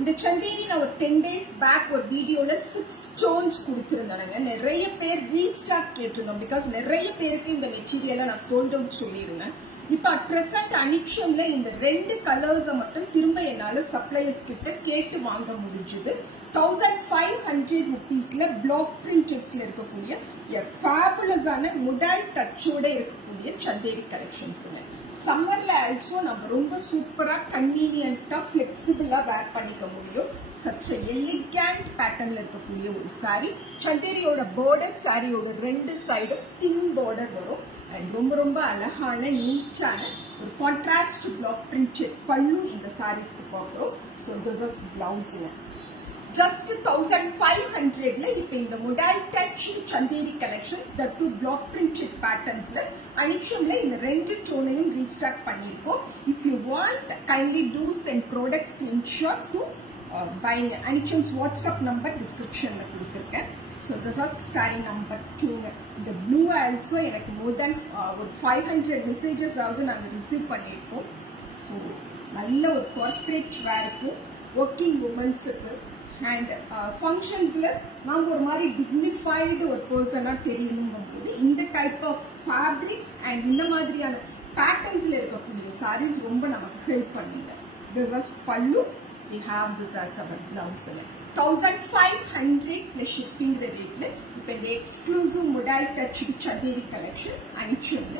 இந்த சந்தேரி நான் ஒரு 10 days பேக் ஒரு வீடியோல 6 tones கொடுத்திருந்தாங்க. நிறைய பேர் ரீஸ்டாக் கேட்டிருந்தோம். பிகாஸ் நிறைய பேருக்கு இந்த மெட்டீரியலை நான் சோல்ட் அவுட் சொல்லியிருந்தேன். இப்போ அட் பிரசன்ட் அனிக்ஷன்ல இந்த 2 கலர்ஸை மட்டும் திரும்ப என்னால சப்ளையர்ஸ் கிட்ட கேட்டு வாங்க முடிஞ்சது. 1500 rupeesல பிளாக் பிரிண்டட்ஸ்ல இருக்கக்கூடிய ஃபேபுலஸான முடால் டச்சோட இருக்கக்கூடிய சந்தேரி கலெக்ஷன்ஸுங்க. சம்மர்ல ஆல்சோ நம்ம ரொம்ப சூப்பரா கன்வீனியன்ட்டா ஃபிளெக்சிபிளா வேர் பண்ணிக்க முடியும். சச் எலிகண்ட் பேட்டர்ன்ல இருக்கக்கூடிய ஒரு சாரி. சந்தேரியோட பார்டர் சாரியோட 2 சைடும் தின் பார்டர் வரும். அண்ட் ரொம்ப ரொம்ப அழகான நீட்டான ஒரு கான்ட்ராஸ்ட் பிளாக் பிரிண்டட் பல்லு இந்த சாரீஸ்க்கு பார்க்குறோம். ஸோ திஸ் இஸ் பிளவுஸ்ங்க. ஜஸ்ட் 1500ல இப்போ இந்த முடால் touch Chanderi collections that to block printed பேட்டர்ன்ஸ்ல அனிக்ஷன்ல இந்த 2 டோனையும் ரீஸ்டாக் பண்ணியிருக்கோம். If you want kindly do send product screenshot to பைங். அனிக்ஷன்ஸ் வாட்ஸ்அப் நம்பர் டிஸ்கிரிப்ஷன்ல கொடுத்துருக்கேன். So this are sari number 2. இந்த ப்ளூ ஆல்சோ எனக்கு மோர் தேன் ஒரு 500 மெசேஜஸ் ஆகுது நாங்கள் ரிசீவ் பண்ணியிருக்கோம். ஸோ நல்ல ஒரு கார்பரேட் வேருக்கு, ஒர்க்கிங் உமன்ஸுக்கு அண்ட் ஃபங்க்ஷன்ஸில் நாங்கள் ஒரு மாதிரி டிக்னிஃபைடு ஒரு பர்சனாக தெரியணுங்கும் போது இந்த டைப் ஆஃப் ஃபேப்ரிக்ஸ் அண்ட் இந்த மாதிரியான பேட்டர்ன்ஸில் இருக்கக்கூடிய சாரீஸ் ரொம்ப நமக்கு ஹெல்ப் பண்ணுங்க. திஸ் இஸ் பல்லு. We have this as our blouse. 1500 plus shipping rate. இப்போ இந்த எக்ஸ்க்ளூசிவ் முடால் டச் சந்தேரி கலெக்ஷன்ஸ் அனிக்ஷன்ல